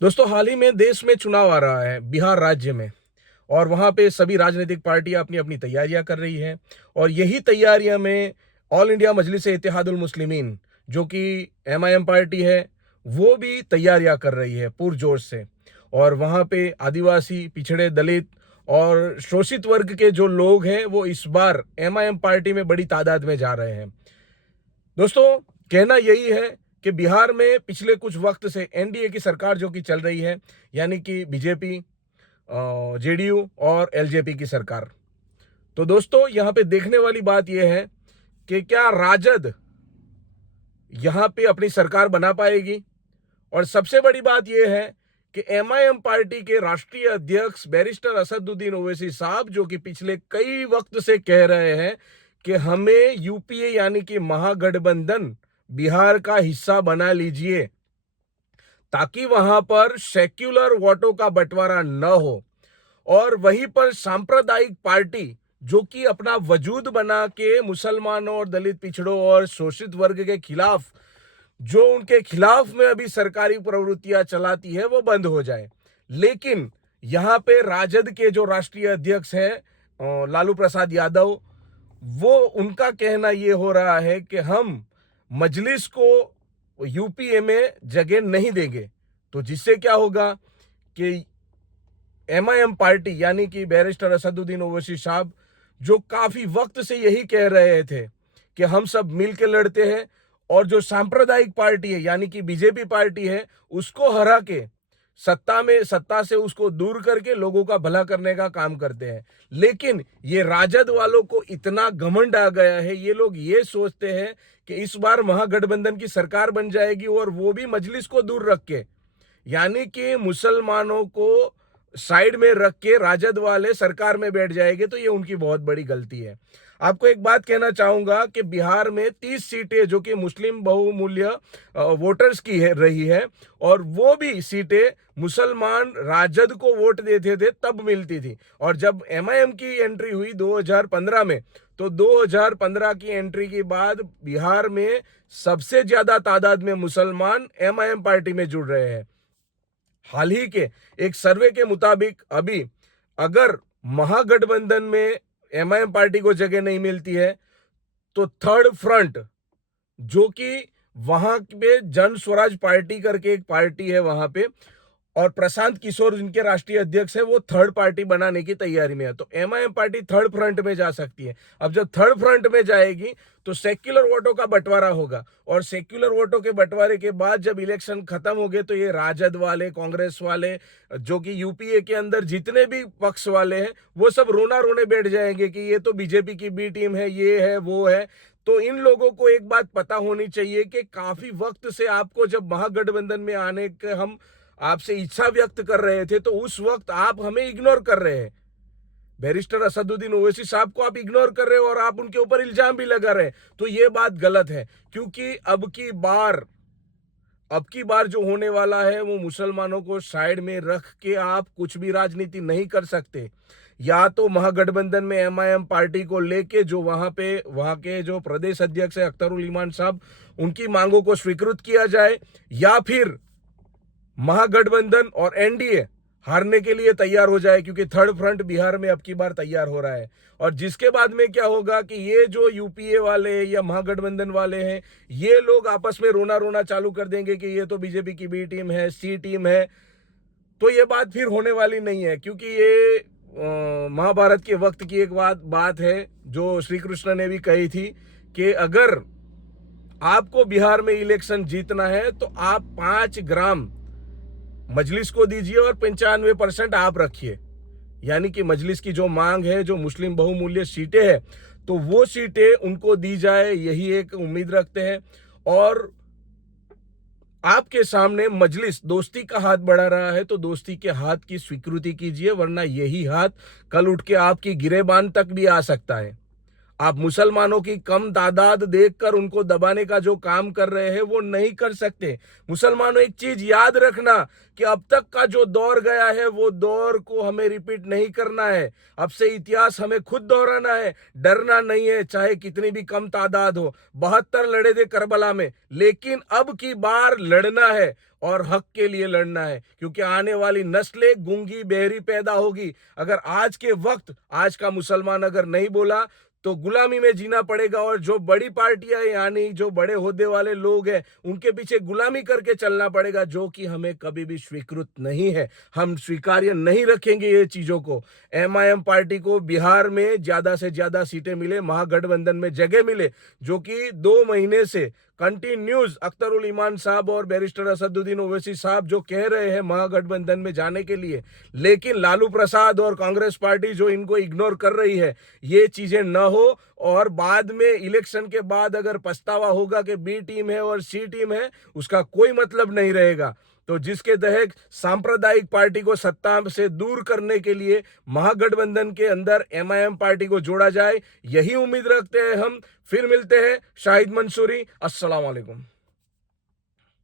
दोस्तों, हाल ही में देश में चुनाव आ रहा है बिहार राज्य में। और वहाँ पे सभी राजनीतिक पार्टियां अपनी अपनी तैयारियां कर रही हैं। और यही तैयारियां में ऑल इंडिया मजलिस इत्तेहादुल मुस्लिमीन, जो कि एमआईएम पार्टी है, वो भी तैयारियां कर रही है पुरजोर से। और वहाँ पे आदिवासी, पिछड़े, दलित और शोषित वर्ग के जो लोग हैं वो इस बार एमआईएम पार्टी में बड़ी तादाद में जा रहे हैं। दोस्तों, कहना यही है कि बिहार में पिछले कुछ वक्त से एनडीए की सरकार जो कि चल रही है, यानी कि बीजेपी, जेडीयू और एलजेपी की सरकार। तो दोस्तों, यहां पे देखने वाली बात यह है कि क्या राजद यहां पे अपनी सरकार बना पाएगी। और सबसे बड़ी बात यह है कि एमआईएम पार्टी के राष्ट्रीय अध्यक्ष बैरिस्टर असदुद्दीन ओवैसी साहब, जो कि पिछले कई वक्त से कह रहे हैं कि हमें यूपीए यानी कि महागठबंधन बिहार का हिस्सा बना लीजिए, ताकि वहां पर सेक्युलर वोटों का बंटवारा न हो। और वहीं पर सांप्रदायिक पार्टी, जो कि अपना वजूद बना के मुसलमानों और दलित, पिछड़ों और शोषित वर्ग के खिलाफ, जो उनके खिलाफ में अभी सरकारी प्रवृत्तियां चलाती है, वो बंद हो जाए। लेकिन यहां पे राजद के जो राष्ट्रीय अध्यक्ष हैं, लालू प्रसाद यादव, वो उनका कहना ये हो रहा है कि हम मजलिस को यूपीए में जगह नहीं देंगे। तो जिससे क्या होगा कि एमआईएम पार्टी यानी कि बैरिस्टर असदुद्दीन ओवैसी साहब, जो काफी वक्त से यही कह रहे थे कि हम सब मिलकर लड़ते हैं, और जो सांप्रदायिक पार्टी है यानी कि बीजेपी पार्टी है, उसको हरा के सत्ता से उसको दूर करके लोगों का भला करने का काम करते हैं। लेकिन ये राजद वालों को इतना घमंड आ गया है, ये लोग ये सोचते हैं कि इस बार महागठबंधन की सरकार बन जाएगी, और वो भी मजलिस को दूर रख के, यानी कि मुसलमानों को साइड में रख के राजद वाले सरकार में बैठ जाएंगे। तो ये उनकी बहुत बड़ी गलती है। आपको एक बात कहना चाहूंगा कि बिहार में 30 सीटें जो कि मुस्लिम बहुमूल्य वोटर्स की रही है, और वो भी सीटें मुसलमान राजद को वोट देते थे तब मिलती थी। और जब एमआईएम की एंट्री हुई 2015 में, तो 2015 की एंट्री के बाद बिहार में सबसे ज्यादा तादाद में मुसलमान एमआईएम पार्टी में जुड़ रहे हैं। हाल ही के एक सर्वे के मुताबिक अभी अगर महागठबंधन में एमआईएम पार्टी को जगह नहीं मिलती है, तो थर्ड फ्रंट, जो कि वहां पे जन स्वराज पार्टी करके एक पार्टी है वहां पे, और प्रशांत किशोर जिनके राष्ट्रीय अध्यक्ष है, वो थर्ड पार्टी बनाने की तैयारी में है। तो एमआईएम पार्टी थर्ड फ्रंट में जा सकती है। अब जब थर्ड फ्रंट में जाएगी तो सेक्युलर वोटों का बंटवारा होगा, और सेक्युलर वोटों के बंटवारे के बाद जब इलेक्शन खत्म हो गए, तो ये राजद वाले, कांग्रेस वाले, जो कि यूपीए के अंदर जितने भी पक्ष वाले हैं, वो सब रोना रोने बैठ जाएंगे कि ये तो बीजेपी की बी टीम है, ये है, वो है। तो इन लोगों को एक बात पता होनी चाहिए कि काफी वक्त से आपको जब महागठबंधन में आने के हम आपसे इच्छा व्यक्त कर रहे थे, तो उस वक्त आप हमें इग्नोर कर रहे हैं। बैरिस्टर असदुद्दीन ओवैसी साहब को आप इग्नोर कर रहे हो, और आप उनके ऊपर इल्जाम भी लगा रहे हैं। तो ये बात गलत है, क्योंकि अब की बार जो होने वाला है, वो मुसलमानों को साइड में रख के आप कुछ भी राजनीति नहीं कर सकते। या तो महागठबंधन में एमआईएम पार्टी को लेके, जो वहां के जो प्रदेश अध्यक्ष है अख्तरुल ईमान साहब, उनकी मांगों को स्वीकृत किया जाए, या फिर महागठबंधन और एनडीए हारने के लिए तैयार हो जाए, क्योंकि थर्ड फ्रंट बिहार में अब की बार तैयार हो रहा है। और जिसके बाद में क्या होगा कि ये जो यूपीए वाले या महागठबंधन वाले हैं, ये लोग आपस में रोना रोना चालू कर देंगे कि ये तो बीजेपी की बी टीम है, सी टीम है। तो ये बात फिर होने वाली नहीं है, क्योंकि ये महाभारत के वक्त की एक बात है, जो श्री कृष्ण ने भी कही थी कि अगर आपको बिहार में इलेक्शन जीतना है, तो आप 5 ग्राम मजलिस को दीजिए और 95% आप रखिए। यानी कि मजलिस की जो मांग है, जो मुस्लिम बहुमूल्य सीटें हैं, तो वो सीटें उनको दी जाए, यही एक उम्मीद रखते हैं। और आपके सामने मजलिस दोस्ती का हाथ बढ़ा रहा है, तो दोस्ती के हाथ की स्वीकृति कीजिए, वरना यही हाथ कल उठ के आपकी गिरेबान तक भी आ सकता है। आप मुसलमानों की कम तादाद देखकर उनको दबाने का जो काम कर रहे हैं वो नहीं कर सकते। मुसलमानों, एक चीज याद रखना कि अब तक का जो दौर गया है वो दौर को हमें रिपीट नहीं करना है। अब से इतिहास हमें खुद दोहराना है, डरना नहीं है, चाहे कितनी भी कम तादाद हो। 72 लड़े थे करबला में, लेकिन अब की बार लड़ना है और हक के लिए लड़ना है, क्योंकि आने वाली नस्लें गूंगी बहरी पैदा होगी। अगर आज के वक्त आज का मुसलमान अगर नहीं बोला तो गुलामी में जीना पड़ेगा, और जो बड़ी पार्टियां यानी जो बड़े होद्दे वाले लोग हैं उनके पीछे गुलामी करके चलना पड़ेगा, जो कि हमें कभी भी स्वीकृत नहीं है। हम स्वीकार्य नहीं रखेंगे ये चीजों को। एमआईएम पार्टी को बिहार में ज्यादा से ज्यादा सीटें मिले, महागठबंधन में जगह मिले, जो कि 2 महीने से कंटिन्यूज अख्तरुल ईमान साहब और बैरिस्टर असदुद्दीन ओवैसी साहब जो कह रहे हैं महागठबंधन में जाने के लिए, लेकिन लालू प्रसाद और कांग्रेस पार्टी जो इनको इग्नोर कर रही है, ये चीजें न हो और बाद में इलेक्शन के बाद अगर पछतावा होगा कि बी टीम है और सी टीम है, उसका कोई मतलब नहीं रहेगा। तो जिसके तहत सांप्रदायिक पार्टी को सत्ता से दूर करने के लिए महागठबंधन के अंदर एमआईएम पार्टी को जोड़ा जाए, यही उम्मीद रखते हैं हम। फिर मिलते हैं। शाहिद मंसूरी, अस्सलाम वालेकुम।